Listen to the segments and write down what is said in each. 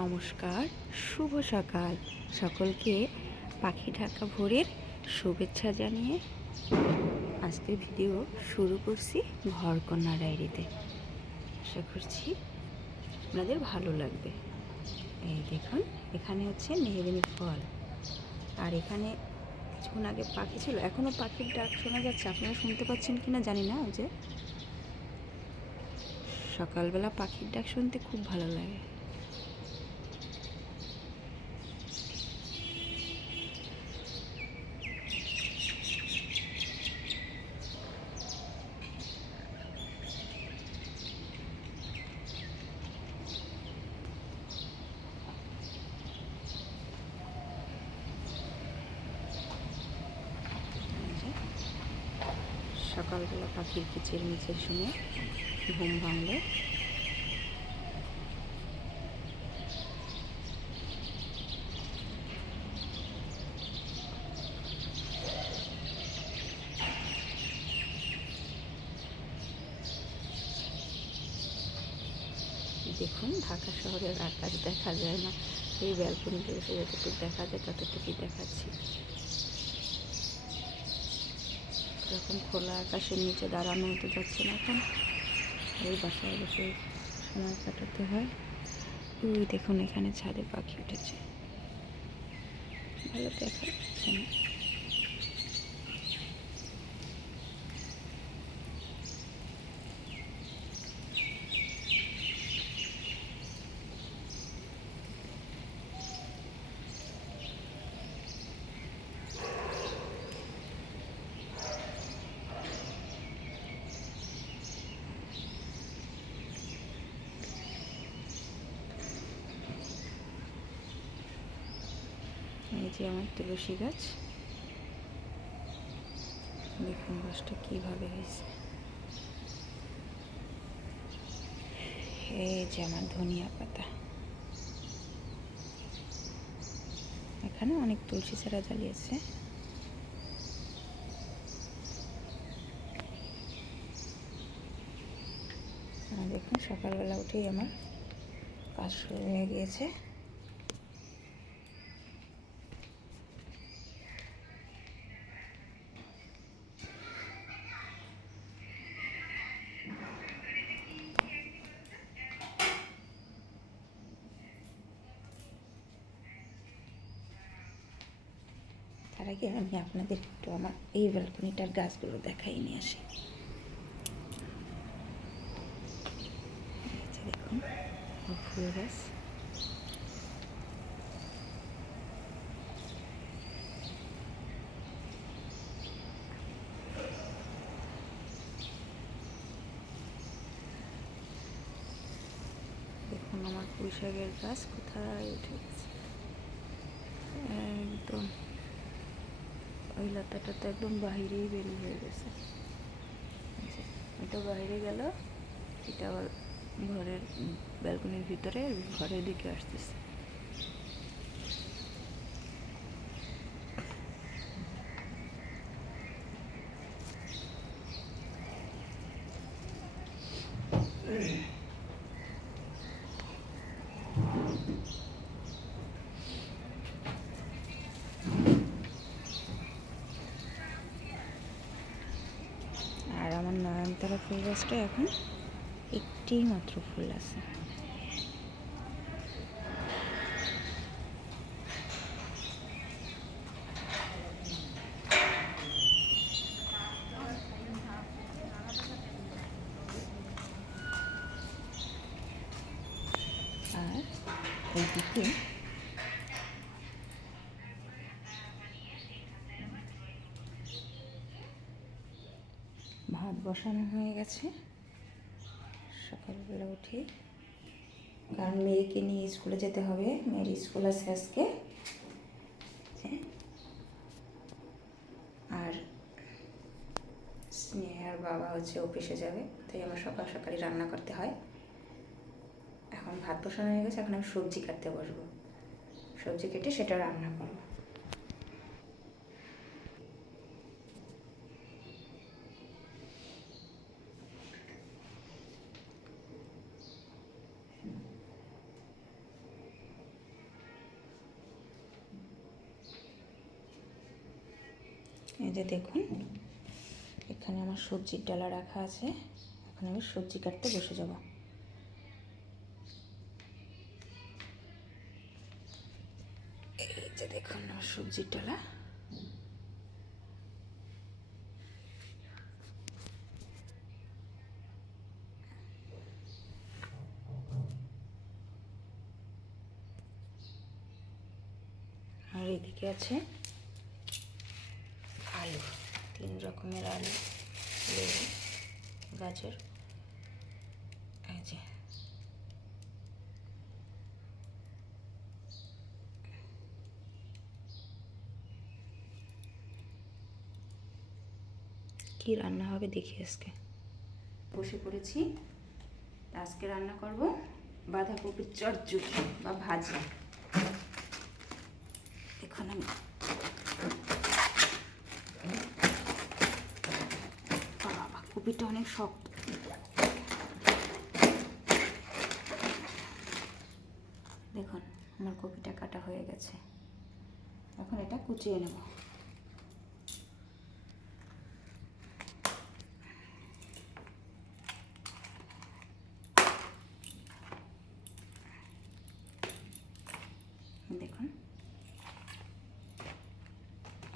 নমস্কার, শুভ সকাল। সকলকে পাখি ঢাকা ভোরের শুভেচ্ছা জানিয়ে আজকের ভিডিও শুরু করছি ঘরকন্যা ডায়েরিতে। আশা করছি আপনাদের ভালো লাগবে। এই দেখুন, এখানে হচ্ছে মেহগিনি ফল। আর এখানে কিছুক্ষণ আগে পাখি ছিল এখনও পাখির ডাক শোনা যাচ্ছে। আপনারা শুনতে পাচ্ছেন কিনা জানি না যে। সকালবেলা পাখির ডাক শুনতে খুব ভালো লাগে এই যে সকালবেলা পাখির কিচির মিচির শুনে ঘুম ভাঙলে। দেখুন, ঢাকা শহরের আকাশ দেখা যায় না। এই ব্যালকনিতে বসে যতটুকু দেখা যায়, ততটুকুই দেখাচ্ছি। এরকম খোলা আকাশের নিচে দাঁড়ানো হতে যাচ্ছে না এখন, এই বাসায় বসে সময় কাটাতে হয়। ওই দেখুন এখানে ছাদে পাখি উঠেছে। ভালো দেখা যাচ্ছে না এই যে আমার তুলসী গাছ। দেখুন গাছটা কীভাবে হয়েছে। এই যে আমার ধনিয়া পাতা। এখানে অনেক তুলসী চারা জ্বালিয়েছে। দেখুন, সকালবেলা উঠেই আমার কাজ শুরু হয়ে গিয়েছে। আপনাদের একটু আমার এই ব্যালকনিটার গাছগুলো দেখাই নিয়ে আসি। দেখুন গাছ। আমার পুঁই শাকের গাছ কোথায় উঠে গেছে। একদম। ওই লতাটা তো একদম বাহিরেই বেরিয়ে হয়ে গেছে। এটা বাইরে গেল, এটা আবার ঘরের ব্যালকনির ভিতরে, ঘরের দিকে আসতেছে আর আমার নয়নতারা ফুল গাছটা এখন একটি মাত্র ফুল আছে। আর এইদিকে ভাত বসানো হয়ে গেছে। সকালবেলা উঠে। কারণ মেয়েকে নিয়ে স্কুলে যেতে হবে। মেয়ের স্কুল আছে আজকে। আর স্নেহার বাবা হচ্ছে অফিসে যাবে, তাই আমার সকাল সকালই রান্না করতে হয়। এখন ভাত বসানো হয়ে গেছে, এখন আমি সবজি কাটতে বসবো। সবজি কেটে সেটা রান্না করব। এই যে দেখুন, এখানে আমার সবজির ডালা রাখা আছে। এখন আমি সবজি কাটতে বসে যাব। এই যে দেখুন আমার সবজির ডালা। আর এদিকে আছে তিন রকমের আলু লেবু গাজর এই যে। কি রান্না হবে দেখি আজকে? বসে পড়েছি। আজকে রান্না করব বাঁধাকপির চটচুটি বা ভাজা। এখন আমি বাবা কপিটা অনেক শক্ত। দেখুন, আমার কপিটা কাটা হয়ে গেছে। এখন এটা কুচিয়ে নেব। দেখুন,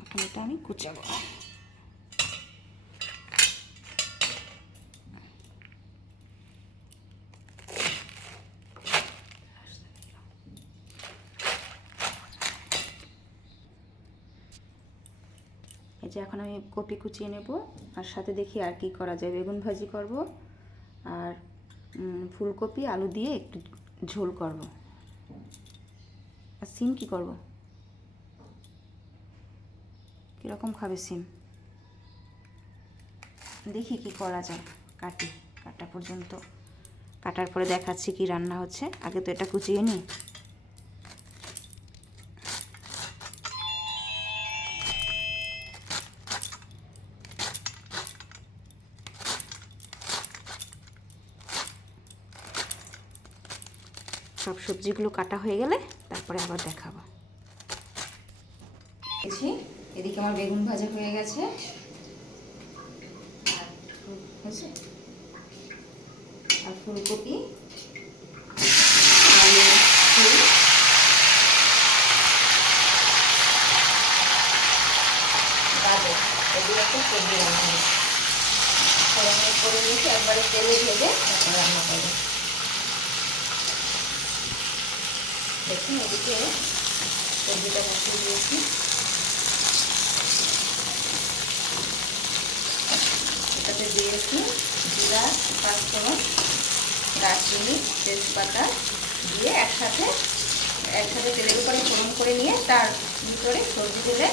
এখন এটা আমি কুচাবো। এই যে এখন আমি কপি কুচিয়ে নেব, আর সাথে দেখি আর কি করা যায়। বেগুন ভাজি করব, আর ফুলকপি, আলু দিয়ে একটু ঝোল করব। আর সিম কি করব? কীরকম খাবে সিম? দেখি কি করা যায়, কাটি। কাটা পর্যন্ত। কাটার পরে দেখাচ্ছি কি রান্না হচ্ছে। আগে তো এটা কুচিয়ে নিই। সব সবজিগুলো কাটা হয়ে গেলে তারপরে আবার দেখাবো। এদিকে আমার বেগুন ভাজা হয়ে গেছে। আর ফুলকপি করে একবারে তেলে ভেজে তারপরে রান্না করব। দেখুন, এদিকে সবজিটা বসিয়ে দিয়েছি। এটাতে দিয়েছি জিরা, পাঁচফোড়ন, দারচিনি, তেজপাতা দিয়ে একসাথে একসাথে তেলের উপরে ফোড়ন করে নিয়ে তার ভিতরে সবজি দিলে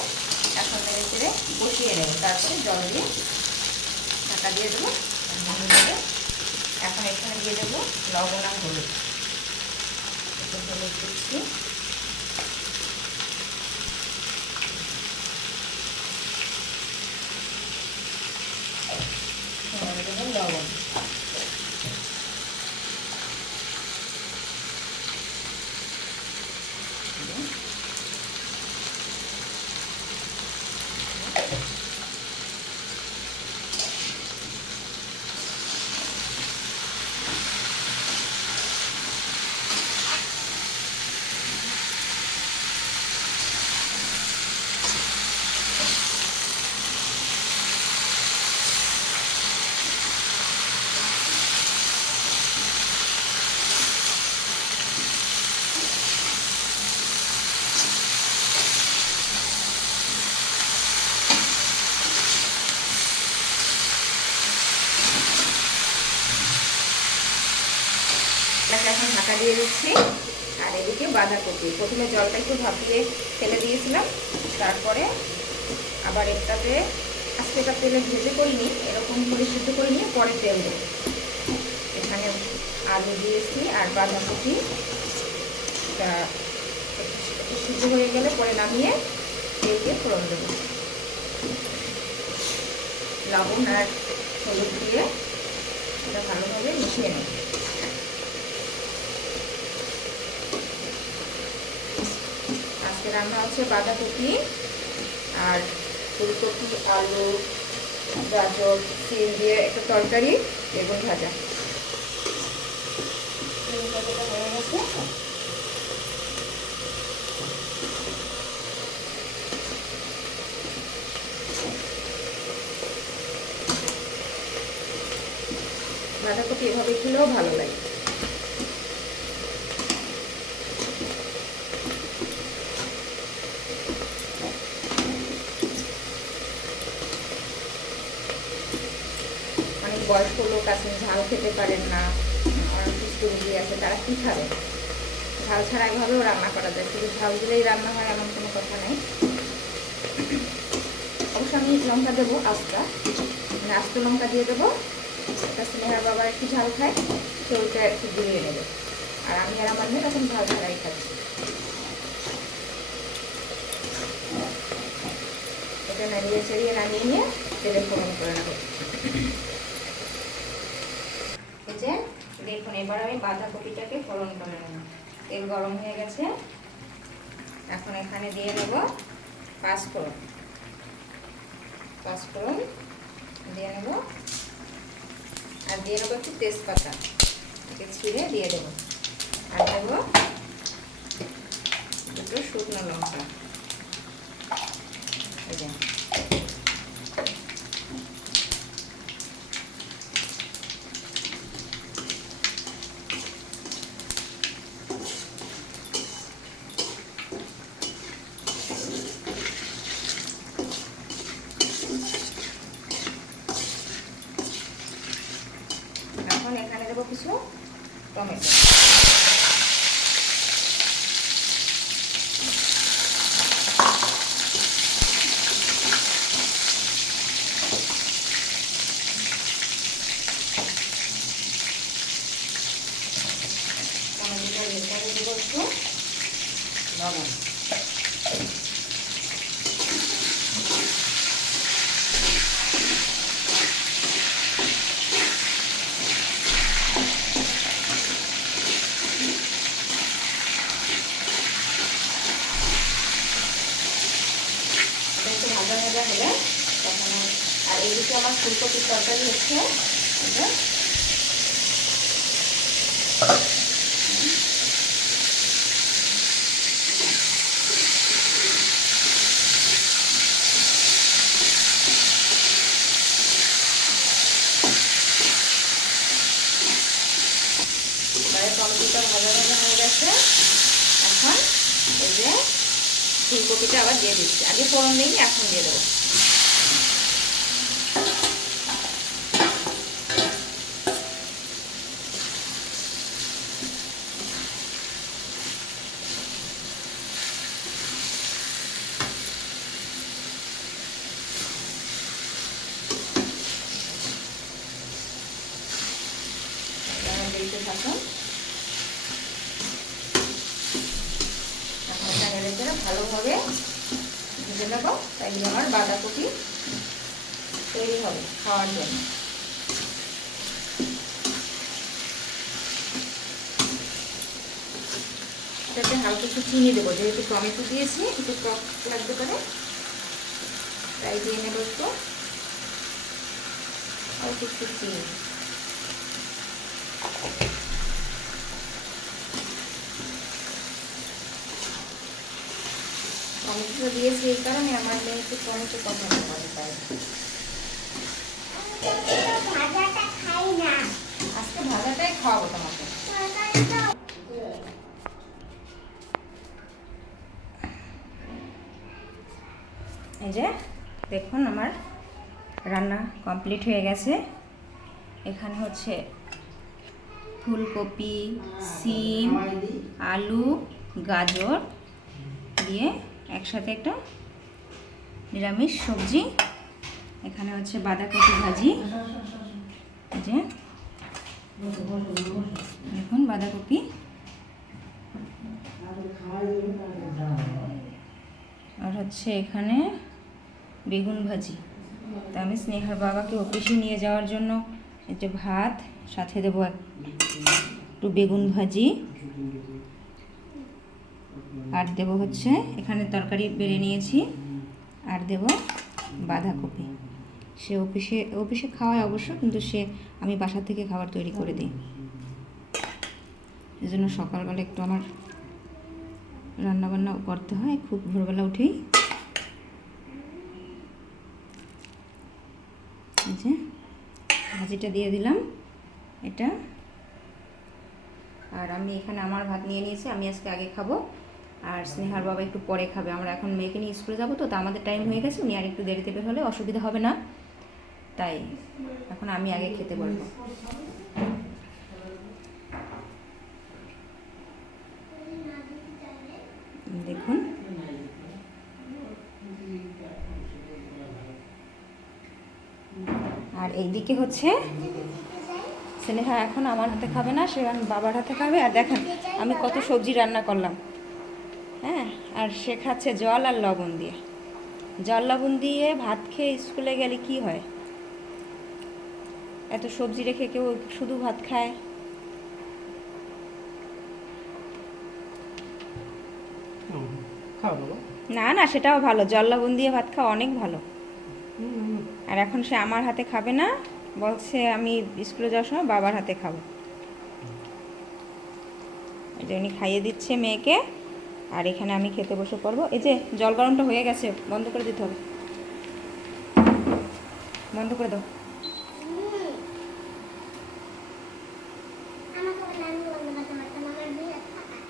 এখন নেড়ে চেড়ে বসিয়ে নেব। তারপরে জল দিয়ে ঢাকা দিয়ে দেবো। এখন এখানে দিয়ে দেবো লবণ আর হলুদ হলুদ দিচ্ছি এবার দেবো লবণ এটাকে এখন ঢাকা দিয়ে দিচ্ছি। আর এদিকে বাঁধাকপি। প্রথমে জলটা একটু ভাপিয়ে ফেলে দিয়েছিলাম। তারপরে আবার একটাতে আজকে এটা তেলে ভেজে করিনি এরকম করে সিদ্ধ করে নিয়ে পরে তেল দেবো। এখানে আলু দিয়েছি আর বাঁধাকপি। তা একটু সিদ্ধ হয়ে গেলে পরে নামিয়ে তেল দিয়ে ফোড়ন দেবো। লবণ আর হলুদ দিয়ে এটা ভালোভাবে মিশিয়ে নেব আজকে রান্না হচ্ছে বাঁধাকপি আর ফুলকপি, আলু, গাজর, সিম দিয়ে একটা তরকারি বেগুন ভাজা। বাঁধাকপি এভাবে খেলেও ভালো লাগে অনেক বয়স্ক লোক আছেন ঝাল খেতে পারেন না অনেক আছে, তারা কী খাবে? ঝাল ছাড়া এভাবেও রান্না করা যায়, শুধু ঝাল দিলেই রান্না হয় এমন কোনো কথা নেই। অবশ্য আমি লঙ্কা দেবো, আস্তা। মানে আস্ত লঙ্কা দিয়ে দেবো, একটা স্নেহার বাবার একটু ঝাল খায়, সে ওইটা একটু গুলিয়ে নেবে। আর আমি আর আমার মেয়ে তখন ঝাল ছাড়াই খাচ্ছি এটা নাড়িয়ে চাড়িয়ে নামিয়ে নিয়ে তেলে ফোড়ন করে নেব এই যে দেখুন, এবার আমি বাঁধাকপিটাকে ফোড়ন করে নেব। তেল গরম হয়ে গেছে। এখন এখানে দিয়ে নেব পাঁচফোড়ন। পাঁচফোড়ন দিয়ে নেব। আর দিয়ে নেব একটু তেজপাতা। একে ছিঁড়ে দিয়ে দেবো। আর দেবো দুটো শুকনো লঙ্কা। এই যে এখন এখানে দেবো কিছু টমেটো টমেটোটা ভেতরে দেবো একটু লবণ এটা একটু ভাজা হলে। তখন আর এদিকে আমার ফুলকপির তরকারি হচ্ছে। এটা এবারে টমেটোটা ভাজা ভাজা হয়ে গেছে এখন এই যে ফুলকপিটা আবার দিয়ে দিচ্ছি। আগে ফোড়ন দিইনি এখন দিয়ে দেবো যেমন দিতে থাকুন এখন এটা নেড়ে চেড়ে ভালোভাবে ভেজে নেব তাই আমার বাঁধাকপি তৈরি হবে খাওয়ার জন্য এটাতে হালকা একটু চিনি দেবো যেহেতু টমেটো দিয়েছি একটু টক লাগতে পারে তাই দিয়ে নেব একটু। অল্প একটু চিনি। টমেটো দিয়েছি এই কারণে আমার মেয়ে একটু টমেটো পছন্দ করে তাই। ভাজাটা খাই না। আজকে ভাজাটাই খাওয়াবো তোমাকে। এই যে, দেখুন আমার রান্না কমপ্লিট হয়ে গেছে। এখানে হচ্ছে ফুলকপি, সিম, আলু, গাজর দিয়ে একসাথে একটা নিরামিষ সবজি। এখানে হচ্ছে বাঁধাকপি ভাজি। যে, দেখুন বাঁধাকপি। আর হচ্ছে এখানে বেগুন ভাজি। তা আমি স্নেহার বাবাকে অফিসে নিয়ে যাওয়ার জন্য যে ভাত, সাথে দেবো এক- একটু বেগুন ভাজি। আর দেবো হচ্ছে এখানে তরকারি বেড়ে নিয়েছি, আর দেবো বাঁধাকপি। সে অফিসে অফিসে খাওয়ায় অবশ্য, কিন্তু সে আমি বাসা থেকে খাবার তৈরি করে দিই। এই জন্য সকালবেলা একটু আমার রান্নাবান্না করতে হয়, খুব ভোরবেলা উঠেই এই যে ভাজিটা দিয়ে দিলাম, এটা। আর আমি এখানে আমার ভাত নিয়ে নিয়েছি, আমি আজকে আগে খাব। আর স্নেহার বাবা একটু পরে খাবে, আমরা এখন মেয়েকে নিয়ে স্কুলে যাব তো, তা আমাদের টাইম হয়ে গেছে, উনি আর একটু দেরিতে বের হলে অসুবিধা হবে না। তাই, এখন আমি আগে খেতে বলব দেখুন আর এইদিকে হচ্ছে স্নেহা এখন আমার হাতে খাবে না সে এখন বাবার হাতে খাবে। আর দেখেন আমি কত সবজি রান্না করলাম। হ্যাঁ আর সে খাচ্ছে জল আর লবণ দিয়ে। জল লবণ দিয়ে ভাত খেয়ে স্কুলে গেলে কি হয়? এত সবজি রেখে কেউ শুধু ভাত খায়? না না সেটাও ভালো। জল লবণ দিয়ে ভাত খাওয়া অনেক ভালো। আর এখন সে আমার হাতে খাবে না, বলছে আমি স্কুলে যাওয়ার সময় বাবার হাতে খাব। যে উনি খাইয়ে দিচ্ছে মেয়েকে, আর এখানে আমি খেতে বসে পড়ব। এই যে জল গরমটা হয়ে গেছে, বন্ধ করে দিতে হবে। বন্ধ করে দাও।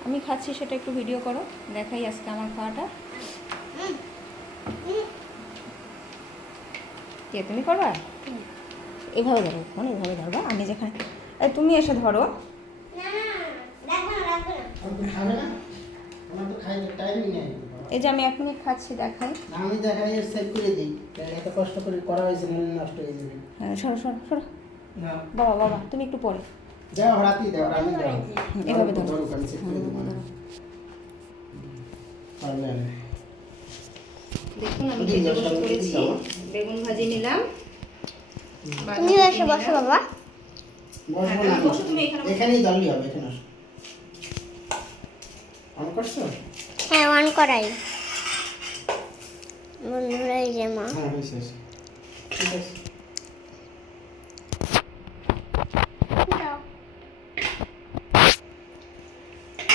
আমি খাচ্ছি, সেটা একটু ভিডিও করো, দেখাই আজকে আমার খাওয়াটা। কে তুমি করবা? এভাবে ধরো ফোন এভাবে ধরবা। আমি যেখানে এই তুমি এসে ধরো। না না রাখব না রাখব না। আমি তো খাবে না? আমার তো খাই টাইমই নেই। এই যে আমি এক মিনিট খাচ্ছি দেখাই। আমি দেখাই সেভ করে দিই। তাহলে এত কষ্ট করে করা হয়েছে নাহলে নষ্ট হয়ে যাবে। হ্যাঁ সরো সরো সরো। না। বাবা বাবা তুমি একটু পরে। যাও রাতি দাও রাতে দাও এভাবে ধরো। আমি পারলে। দেখুন আমি পড়েছি দিলাম। বেগুন ভাজি নিলাম। তুমি এসে বসো বাবা। বসবো হ্যাঁ, না। তুমি বসো, তুমি এখানে এখানেই দলই হবে এখানে অন করছ? হ্যাঁ অন করাই। বন্ধুরা এই যে মা। হ্যাঁ হয়েছে হয়েছে। ঠিক আছে।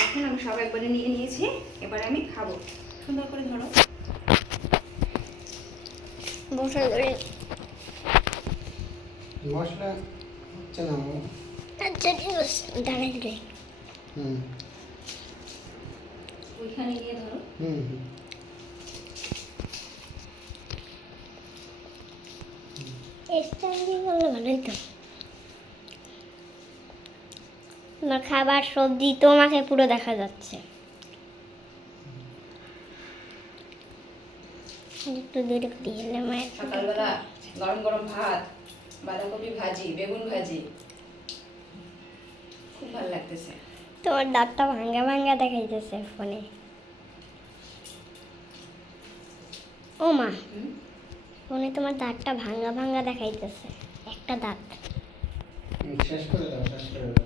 এখন আমি সব একবারে নিয়ে নিয়েছি। এবারে আমি খাব। সুন্দর করে ধরো। বসে ধরে মশলা হচ্ছে না। আচ্ছা ঠিক আছে দাঁড়াই রে। হুম। ওইখানে গিয়ে ধরো। হুম হুম। স্ট্যান্ডিং করলে তো। না খাবার সবজি তোমাকে পুরো দেখা যাচ্ছে। একটু দূরে মায়ের সকালবেলা গরম গরম ভাত বাঁধাকপি ভাজি বেগুন ভাজি। খুব ভালো লাগতেছে। তোমার দাঁতটা ভাঙ্গা ভাঙ্গা দেখাইতেছে ফোনে। ও মা ফোনে তোমার দাঁতটা ভাঙ্গা ভাঙ্গা দেখাইতেছে একটা দাঁত। শেষ করে দাও শেষ করে দাও।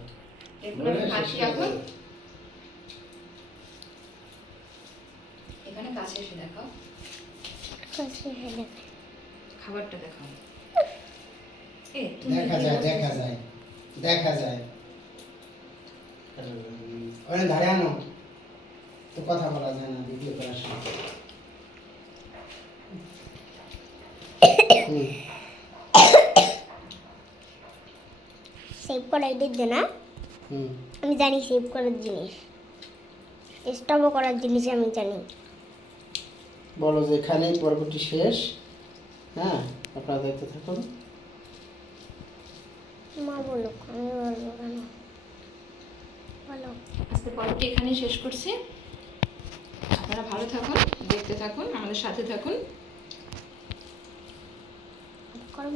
এখন? এখানে কাছে এসে দেখাও। খাবারটা দেখাও। দেখা যায় দেখা যায় দেখা যায়। ধারে আনো। তো কথা বলা যায় না ভিডিও করার সময়। সেভ করা এডিট দে না? হুম। আমি জানি সেভ করার জিনিস। স্টপও করার জিনিস আমি জানি। বলো যে এখানেই পর্বটি শেষ। হ্যাঁ আপনারা দেখতে থাকুন। মা বলুক আমি বলব কেন? বলো। আজকে পর্বটি এখানেই শেষ করছি। আপনারা ভালো থাকুন দেখতে থাকুন আমাদের সাথে থাকুন। করব।